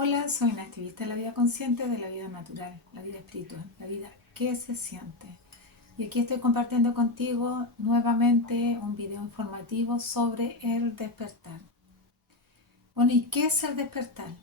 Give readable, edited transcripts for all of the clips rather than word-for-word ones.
Hola, soy una activista de la vida consciente, de la vida natural, la vida espiritual, la vida que se siente. Y aquí estoy compartiendo contigo nuevamente un video informativo sobre el despertar. Bueno, ¿y qué es el despertar?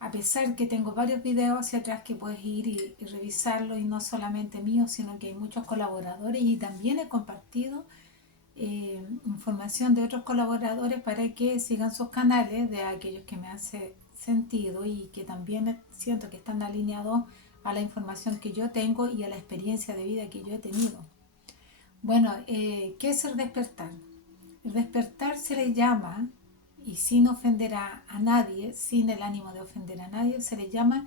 A pesar que tengo varios videos hacia atrás que puedes ir y revisarlo, y no solamente míos, sino que hay muchos colaboradores y también he compartido información de otros colaboradores para que sigan sus canales, de aquellos que me hace sentido y que también siento que están alineados a la información que yo tengo y a la experiencia de vida que yo he tenido. Bueno, ¿qué es el despertar? El despertar se le llama, y sin ofender a nadie, sin el ánimo de ofender a nadie, se le llama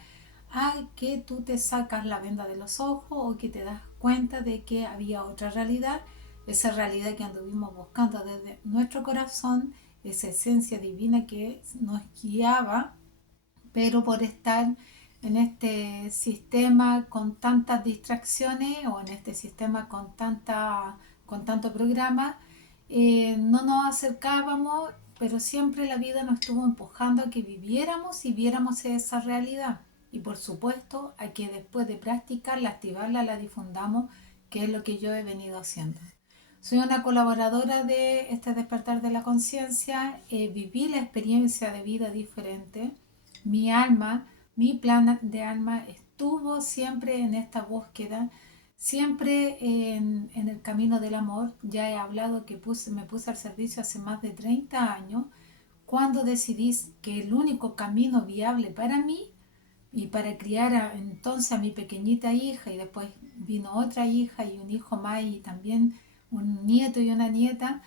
a que tú te sacas la venda de los ojos o que te das cuenta de que había otra realidad, esa realidad que anduvimos buscando desde nuestro corazón, esa esencia divina que nos guiaba, pero por estar en este sistema con tantas distracciones o en este sistema con tanto programa, no nos acercábamos, pero siempre la vida nos estuvo empujando a que viviéramos y viéramos esa realidad. Y por supuesto, a que después de practicarla, activarla, la difundamos, que es lo que yo he venido haciendo. Soy una colaboradora de este despertar de la conciencia, viví la experiencia de vida diferente, mi alma, mi plan de alma estuvo siempre en esta búsqueda, siempre en el camino del amor. Ya he hablado que me puse al servicio hace más de 30 años, cuando decidí que el único camino viable para mí y para criar entonces a mi pequeñita hija, y después vino otra hija y un hijo más y también un nieto y una nieta,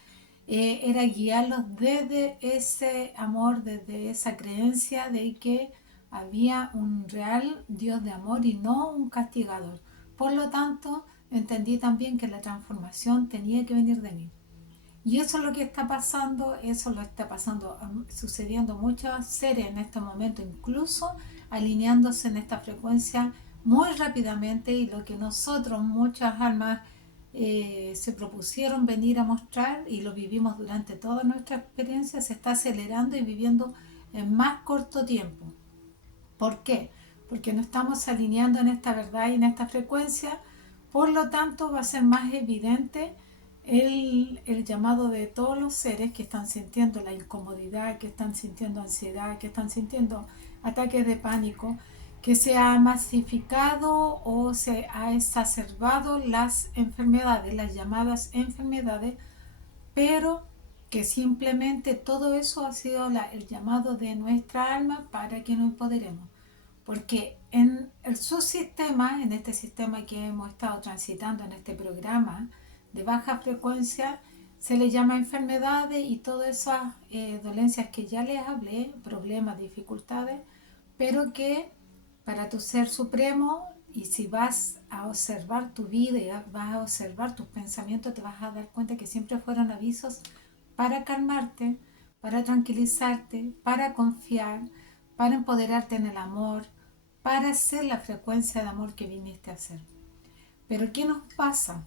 era guiarlos desde ese amor, desde esa creencia de que había un real Dios de amor y no un castigador. Por lo tanto, entendí también que la transformación tenía que venir de mí. Y eso es lo que está pasando, eso lo está pasando, sucediendo muchos seres en este momento, incluso alineándose en esta frecuencia muy rápidamente, y lo que nosotros, muchas almas, se propusieron venir a mostrar y lo vivimos durante toda nuestra experiencia, se está acelerando y viviendo en más corto tiempo. ¿Por qué? Porque no estamos alineando en esta verdad y en esta frecuencia, por lo tanto va a ser más evidente el llamado de todos los seres que están sintiendo la incomodidad, que están sintiendo ansiedad, que están sintiendo ataques de pánico, que se ha masificado o se ha exacerbado las enfermedades, las llamadas enfermedades, pero que simplemente todo eso ha sido el llamado de nuestra alma para que nos empoderemos. Porque en el subsistema, en este sistema que hemos estado transitando en este programa de baja frecuencia, se le llama enfermedades y todas esas dolencias que ya les hablé, problemas, dificultades, pero que para tu ser supremo, y si vas a observar tu vida y vas a observar tus pensamientos, te vas a dar cuenta que siempre fueron avisos para calmarte, para tranquilizarte, para confiar, para empoderarte en el amor, para ser la frecuencia de amor que viniste a ser. Pero ¿qué nos pasa?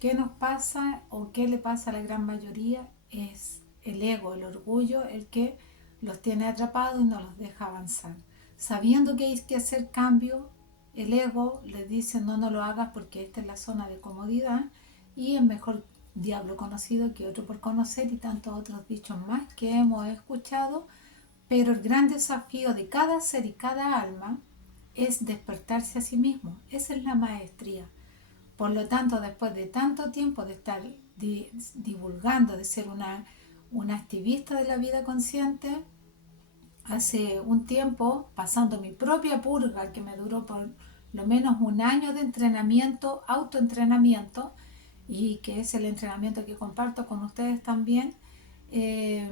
¿Qué nos pasa o qué le pasa a la gran mayoría? Es el ego, el orgullo, el que los tiene atrapados y no los deja avanzar. Sabiendo que hay que hacer cambio, el ego les dice no, no lo hagas porque esta es la zona de comodidad y es mejor diablo conocido que otro por conocer, y tantos otros dichos más que hemos escuchado. Pero el gran desafío de cada ser y cada alma es despertarse a sí mismo. Esa es la maestría. Por lo tanto, después de tanto tiempo de estar divulgando, de ser una activista de la vida consciente, hace un tiempo, pasando mi propia purga, que me duró por lo menos un año de entrenamiento, autoentrenamiento, y que es el entrenamiento que comparto con ustedes también, eh,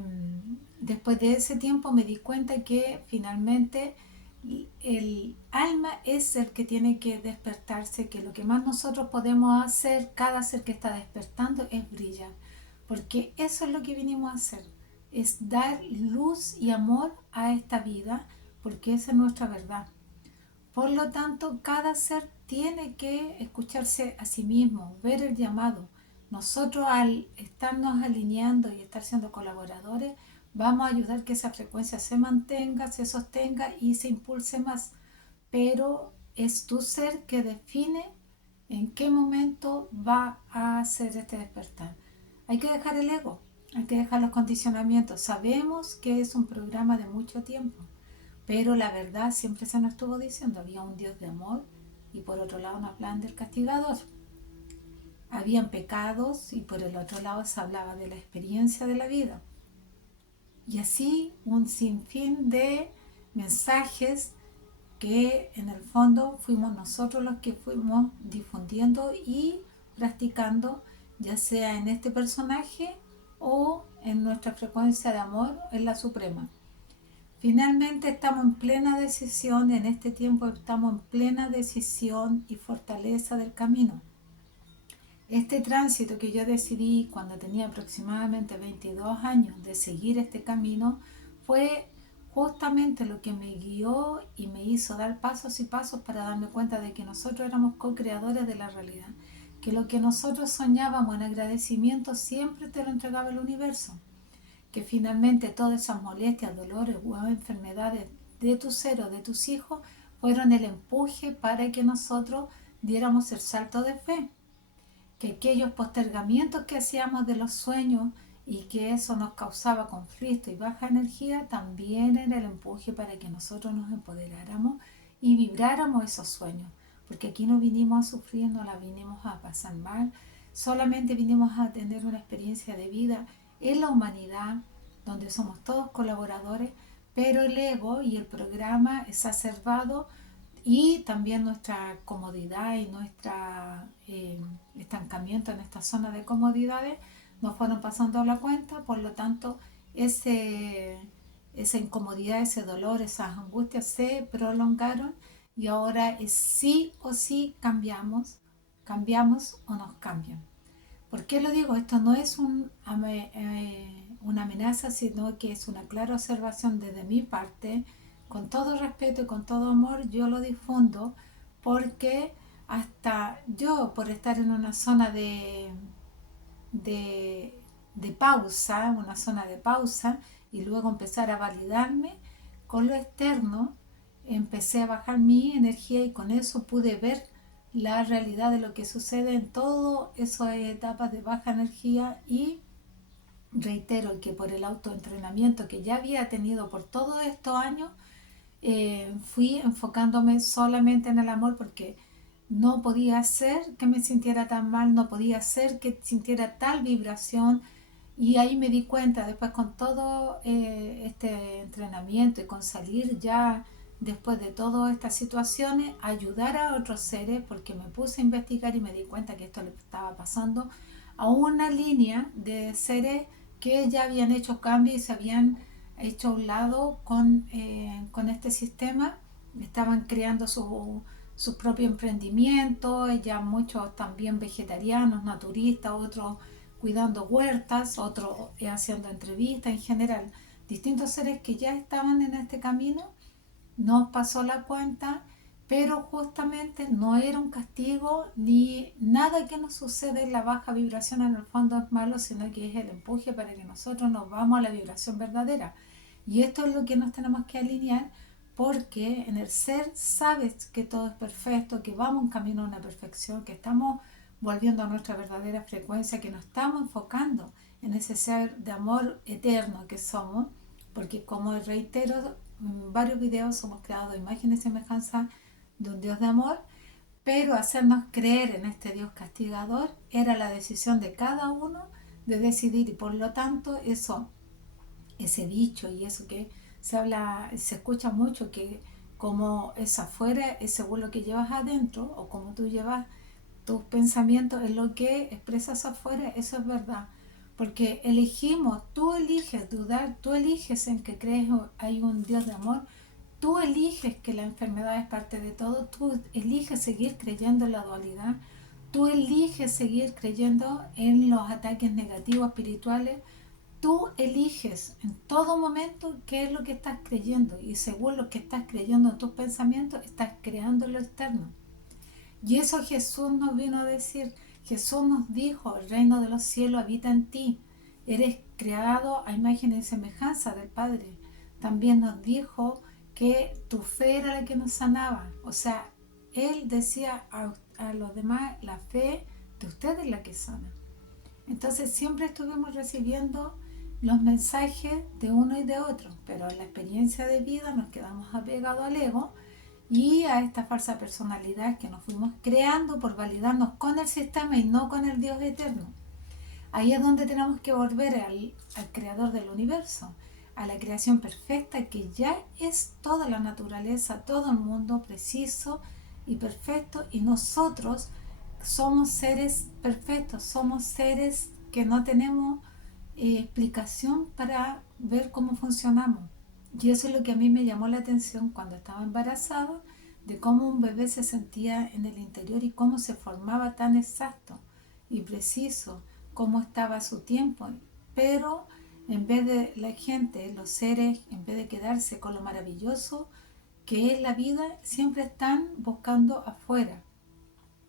después de ese tiempo me di cuenta que finalmente el alma es el que tiene que despertarse, que lo que más nosotros podemos hacer, cada ser que está despertando, es brillar, porque eso es lo que vinimos a hacer, es dar luz y amor a esta vida, porque esa es nuestra verdad. Por lo tanto, cada ser tiene que escucharse a sí mismo, ver el llamado. Nosotros, al estarnos alineando y estar siendo colaboradores, vamos a ayudar que esa frecuencia se mantenga, se sostenga y se impulse más. Pero es tu ser que define en qué momento va a hacer este despertar. Hay que dejar el ego, hay que dejar los condicionamientos. Sabemos que es un programa de mucho tiempo, pero la verdad siempre se nos estuvo diciendo, había un Dios de amor y por otro lado un plan del castigador. Habían pecados y por el otro lado se hablaba de la experiencia de la vida. Y así un sinfín de mensajes que en el fondo fuimos nosotros los que fuimos difundiendo y practicando, ya sea en este personaje o en nuestra frecuencia de amor en la Suprema. Finalmente estamos en plena decisión, en este tiempo estamos en plena decisión y fortaleza del camino. Este tránsito que yo decidí cuando tenía aproximadamente 22 años de seguir este camino fue justamente lo que me guió y me hizo dar pasos y pasos para darme cuenta de que nosotros éramos co-creadores de la realidad, que lo que nosotros soñábamos en agradecimiento siempre te lo entregaba el universo, que finalmente todas esas molestias, dolores o enfermedades de tu ser o de tus hijos fueron el empuje para que nosotros diéramos el salto de fe, que aquellos postergamientos que hacíamos de los sueños y que eso nos causaba conflicto y baja energía, también era el empuje para que nosotros nos empoderáramos y vibráramos esos sueños, porque aquí no vinimos a sufrir, no la vinimos a pasar mal, solamente vinimos a tener una experiencia de vida en la humanidad, donde somos todos colaboradores, pero el ego y el programa exacerbado y también nuestra comodidad y nuestro estancamiento en esta zona de comodidades nos fueron pasando a la cuenta, por lo tanto esa incomodidad, ese dolor, esas angustias se prolongaron y ahora es sí o sí cambiamos o nos cambian. ¿Por qué lo digo? Esto no es una amenaza, sino que es una clara observación desde mi parte. Con todo respeto y con todo amor yo lo difundo porque hasta yo, por estar en una zona de, pausa, una zona de pausa, y luego empezar a validarme con lo externo, empecé a bajar mi energía y con eso pude ver la realidad de lo que sucede en todas esas etapas de baja energía. Y reitero que por el autoentrenamiento que ya había tenido por todos estos años, fui enfocándome solamente en el amor, porque no podía hacer que me sintiera tan mal, no podía hacer que sintiera tal vibración. Y ahí me di cuenta, después con todo este entrenamiento y con salir ya después de todas estas situaciones, ayudar a otros seres, porque me puse a investigar y me di cuenta que esto le estaba pasando a una línea de seres que ya habían hecho cambios y se habían hecho a un lado con este sistema, estaban creando su propio emprendimiento, ya muchos también vegetarianos, naturistas, otros cuidando huertas, otros haciendo entrevistas, en general, distintos seres que ya estaban en este camino, nos pasó la cuenta, pero justamente no era un castigo ni nada que nos sucede en la baja vibración en el fondo es malo, sino que es el empuje para que nosotros nos vamos a la vibración verdadera. Y esto es lo que nos tenemos que alinear, porque en el ser sabes que todo es perfecto, que vamos en camino a una perfección, que estamos volviendo a nuestra verdadera frecuencia, que nos estamos enfocando en ese ser de amor eterno que somos, porque como reitero en varios videos, somos creados de imagen y semejanza de un Dios de amor, pero hacernos creer en este Dios castigador era la decisión de cada uno de decidir, y por lo tanto ese dicho y eso que se habla, se escucha mucho, que como es afuera es según lo que llevas adentro, o como tú llevas tus pensamientos es lo que expresas afuera, eso es verdad. Porque elegimos, tú eliges dudar, tú eliges en que crees hay un Dios de amor, tú eliges que la enfermedad es parte de todo, tú eliges seguir creyendo en la dualidad, tú eliges seguir creyendo en los ataques negativos espirituales, tú eliges en todo momento qué es lo que estás creyendo, y según lo que estás creyendo en tus pensamientos, estás creando lo externo. Y eso Jesús nos vino a decir. Jesús nos dijo, el reino de los cielos habita en ti. Eres creado a imagen y semejanza del Padre. También nos dijo que tu fe era la que nos sanaba. O sea, Él decía a los demás, la fe de ustedes es la que sana. Entonces siempre estuvimos recibiendo los mensajes de uno y de otro, pero en la experiencia de vida nos quedamos apegados al ego y a esta falsa personalidad que nos fuimos creando por validarnos con el sistema y no con el Dios eterno. Ahí es donde tenemos que volver al creador del universo, a la creación perfecta que ya es toda la naturaleza, todo el mundo preciso y perfecto, y nosotros somos seres perfectos, somos seres que no tenemos explicación para ver cómo funcionamos. Y eso es lo que a mí me llamó la atención cuando estaba embarazada, de cómo un bebé se sentía en el interior y cómo se formaba tan exacto y preciso, cómo estaba su tiempo. Pero en vez de la gente, los seres, en vez de quedarse con lo maravilloso que es la vida, siempre están buscando afuera,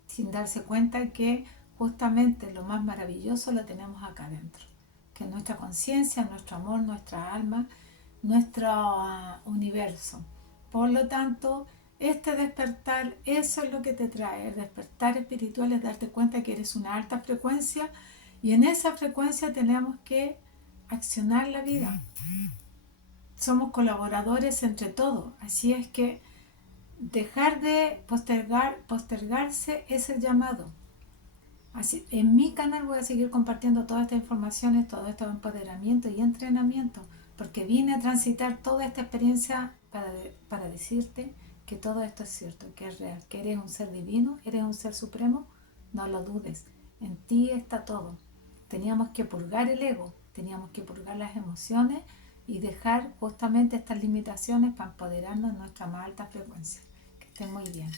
sin darse cuenta que justamente lo más maravilloso lo tenemos acá adentro, que es nuestra conciencia, nuestro amor, nuestra alma, nuestro universo. Por lo tanto, este despertar, eso es lo que te trae. El despertar espiritual es darte cuenta que eres una alta frecuencia y en esa frecuencia tenemos que accionar la vida. Somos colaboradores entre todos, así es que dejar de postergarse es el llamado. Así, en mi canal voy a seguir compartiendo todas estas informaciones, todo este empoderamiento y entrenamiento, porque vine a transitar toda esta experiencia para decirte que todo esto es cierto, que es real, que eres un ser divino, eres un ser supremo, no lo dudes, en ti está todo. Teníamos que purgar el ego, teníamos que purgar las emociones y dejar justamente estas limitaciones para empoderarnos en nuestra más alta frecuencia. Que estén muy bien.